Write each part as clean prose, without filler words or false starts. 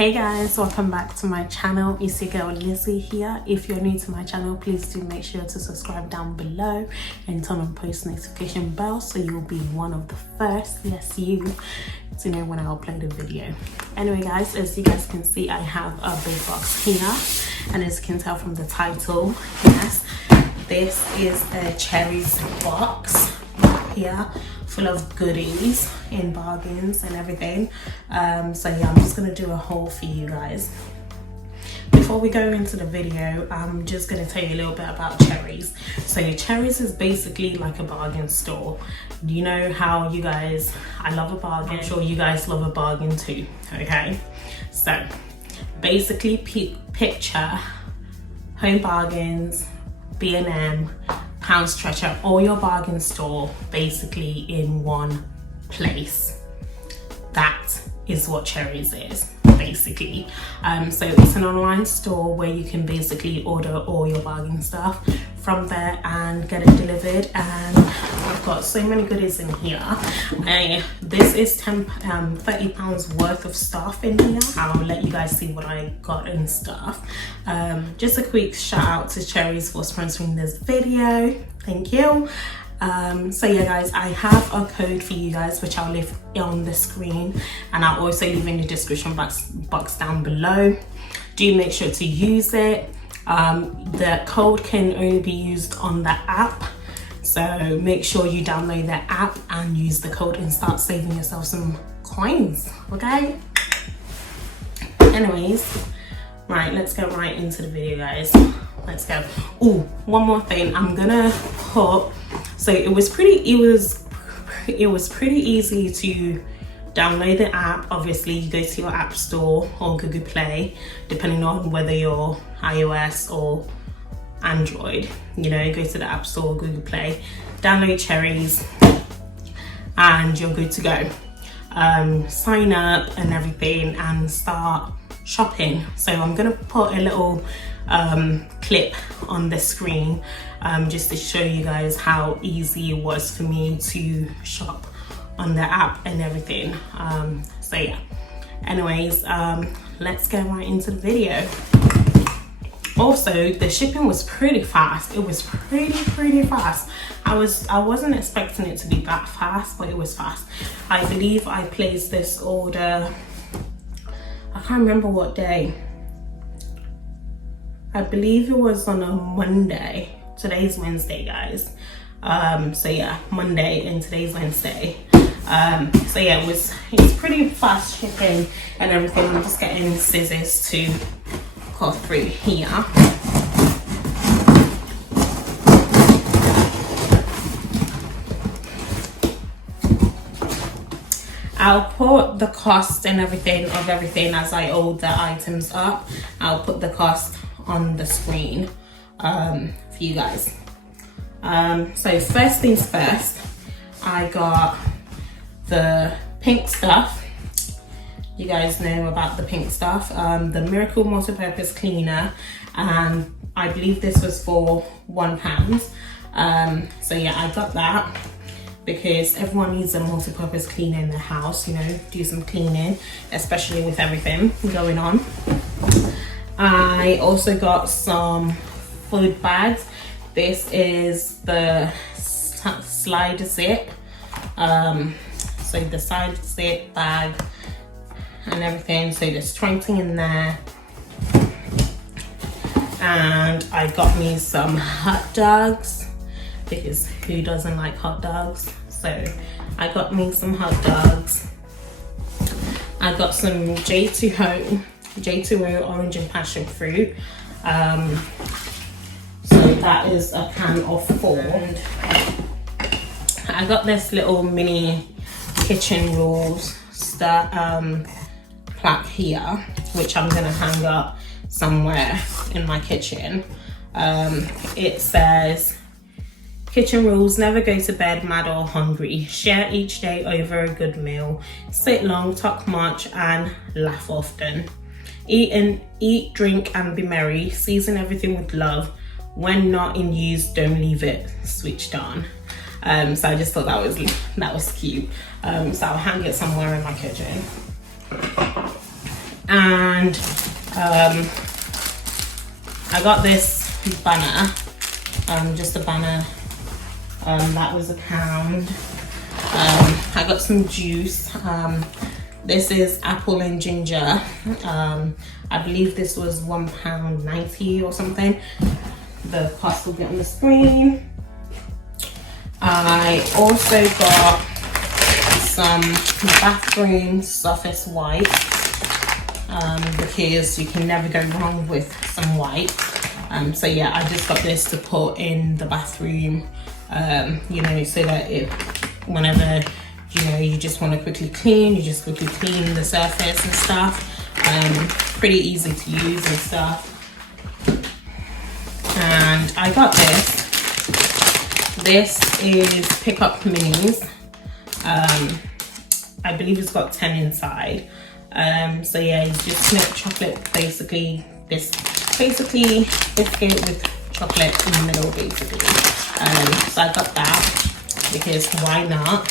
Hey guys, welcome back to my channel. It's your girl Lizzie here. If you're new to my channel, please do make sure to subscribe down below and turn on post notification bell so you'll be one of the first, yes you, to know when I upload a video. Anyway guys, as you guys can see, I have a big box here, and as you can tell from the title, yes, this is a Cherryz box here, full of goodies in bargains and everything. So yeah, I'm just gonna do a haul for you guys. Before we go into the video, I'm just gonna tell you a little bit about Cherryz. So Cherryz is basically like a bargain store. You know how you guys, I love a bargain, I'm sure you guys love a bargain too, okay? So basically picture Home Bargains, B&M, Pound Stretcher, all your bargain store basically in one place. That is what Cherryz is basically. So it's an online store where you can basically order all your bargain stuff from there and get it delivered, and I've got so many goodies in here. This is £30 worth of stuff in here. I'll let you guys see what I got and stuff. Just a quick shout out to Cherryz for sponsoring this video, thank you. So yeah guys, I have a code for you guys which I'll leave on the screen, and I'll also leave in the description box down below. Do make sure to use it. The code can only be used on the app, so make sure you download the app and use the code and start saving yourself some coins, okay? Anyways, right, let's get right into the video guys. Let's go. Oh, one more thing I'm gonna put, so it was pretty easy to download the app. Obviously you go to your app store or Google Play, depending on whether you're iOS or Android. You know, go to the app store, Google Play, download Cherryz, and you're good to go. Sign up and everything and start shopping. So I'm gonna put a little clip on the screen just to show you guys how easy it was for me to shop on the app and everything. So yeah, anyways, let's get right into the video. Also, the shipping was pretty fast. It was pretty fast. I wasn't expecting it to be that fast, but it was fast. I believe I placed this order, I can't remember what day. I believe it was on a Monday. Today's Wednesday guys. So yeah, Monday and today's Wednesday. So yeah, it's pretty fast shipping and everything. I'm just getting scissors to cut through here. I'll put the cost and everything as I load the items up. I'll put the cost on the screen for you guys. So first things first, I got the pink stuff. You guys know about the pink stuff, the Miracle multi-purpose cleaner, and I believe this was for £1. So yeah, I got that because everyone needs a multi-purpose cleaner in their house, you know, do some cleaning, especially with everything going on. I also got some food bags. This is the slide zip, so the side zip bag and everything. So there's 20 in there, and I got me some hot dogs because who doesn't like hot dogs? So I got me some hot dogs. I got some J2O orange and passion fruit. So that is a can of 4. And I got this little mini kitchen rules plaque here, which I'm gonna hang up somewhere in my kitchen. It says, kitchen rules: never go to bed mad or hungry. Share each day over a good meal. Sit long, talk much, and laugh often. Eat, drink, and be merry. Season everything with love. When not in use, don't leave it switched on. So I just thought that was cute. So I'll hang it somewhere in my kitchen. And I got this banner, just a banner, that was £1. I got some juice. This is apple and ginger. I believe this was £1.90 or something. The cost will be on the screen. I also got some bathroom surface white, because you can never go wrong with some white. So yeah, I just got this to put in the bathroom, you know, so that whenever, you know, you just want to quickly clean, you just quickly clean the surface and stuff. Pretty easy to use and stuff. And I got this. This is Pick Up Minis. I believe it's got 10 inside. So yeah, it's just milk chocolate, basically biscuit with chocolate in the middle, basically. So I got that because why not?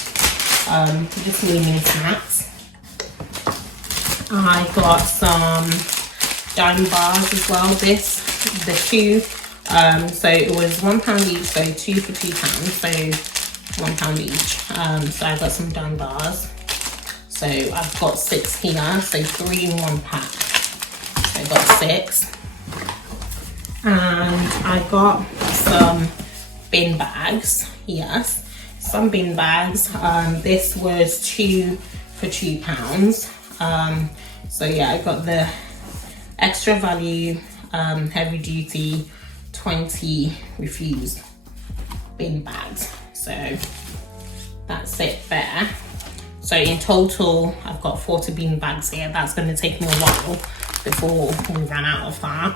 Just mini snacks. I got some dime bars as well. The two. So it was £1 each, so 2 for £2, so £1 each. So I got some dime bars. So I've got 6 here, so 3 in 1 pack. So I got 6. And I got some bin bags. Yes, some bin bags. This was 2 for £2. So yeah, I got the extra value, heavy duty 20 refused bin bags. So that's it there. So in total, I've got 40 bin bags here. That's going to take me a while before we run out of that.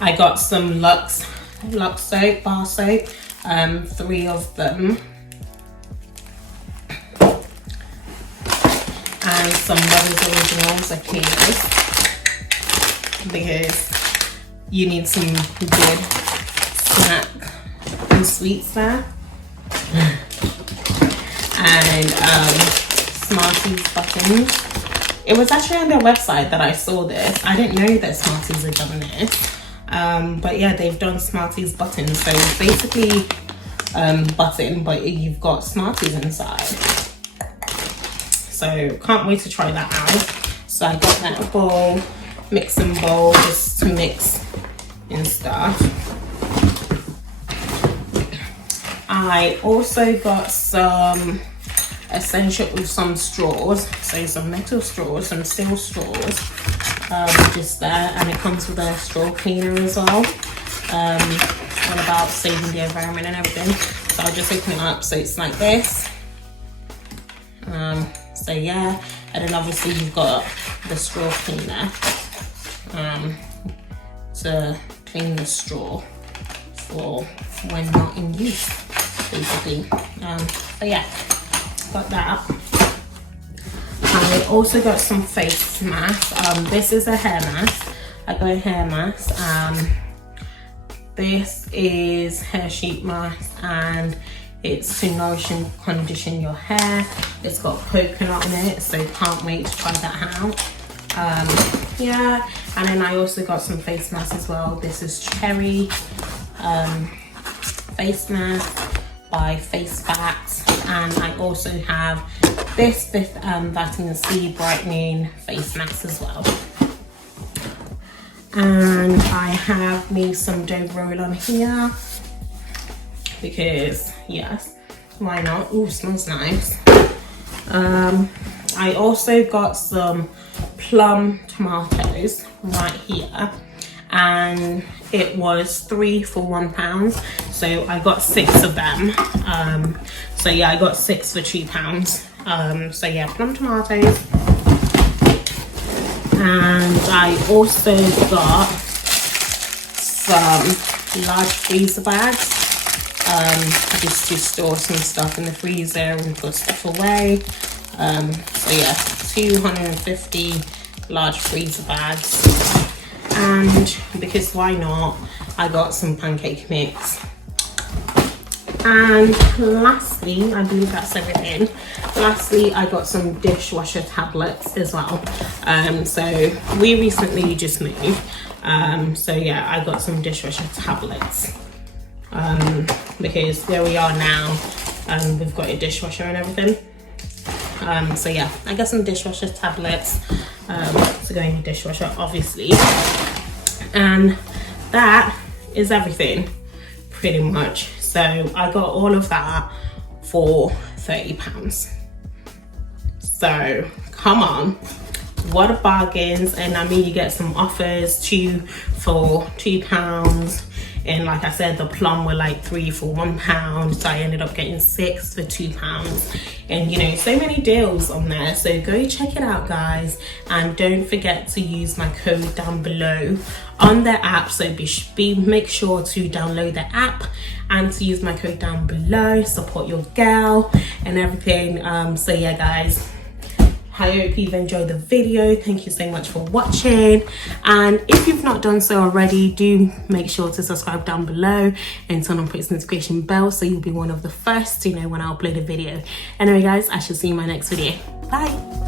I got some Lux soap, bar soap, 3 of them. And some Mother's Originals, because you need some good snack and sweets there. And Smarties buttons. It was actually on their website that I saw this. I didn't know that Smarties had done this. But yeah, they've done Smarties buttons. So it's basically button, but you've got Smarties inside. So can't wait to try that out. So I got that bowl, mixing bowl, just to mix and stuff. I also got some some straws, so some metal straws, some steel straws, just there, and it comes with a straw cleaner as well. All about saving the environment and everything. So I'll just open it up, so it's like this. So yeah, and then obviously you've got the straw cleaner to clean the straw for when not in use, basically. So yeah, got that. I also got some face masks. This is a hair mask. I got a hair mask. This is hair sheet mask, and it's to nourish and condition your hair. It's got coconut in it, so can't wait to try that out. Yeah, and then I also got some face masks as well. This is Cherry face mask by Face Facts, and I also have this vitamin C brightening face mask as well. And I have me some dough roll on here because yes, why not? Ooh, smells nice. I also got some Plum Tomatoes right here, and it was 3 for £1, so I got 6 of them. So yeah, I got 6 for £2. So yeah, Plum Tomatoes. And I also got some large freezer bags, just to store some stuff in the freezer and put stuff away. So yeah, 250 large freezer bags. And because why not, I got some pancake mix. And lastly, I believe that's everything. Lastly, I got some dishwasher tablets as well. So we recently just moved. So yeah, I got some dishwasher tablets. Because where we are now, we've got a dishwasher and everything. So yeah, I got some dishwasher tablets to go in the dishwasher, obviously. And that is everything, pretty much. So I got all of that for £30. So come on, what a bargains. And I mean, you get some offers, 2 for £2. And like I said, the plum were like 3 for £1. So I ended up getting 6 for £2. And you know, so many deals on there. So go check it out, guys. And don't forget to use my code down below on the app. So make sure to download the app and to use my code down below. Support your girl and everything. So yeah, guys, I hope you've enjoyed the video. Thank you so much for watching. And if you've not done so already, do make sure to subscribe down below and turn on post notification bell so you'll be one of the first to know when I upload a video. Anyway, guys, I shall see you in my next video. Bye.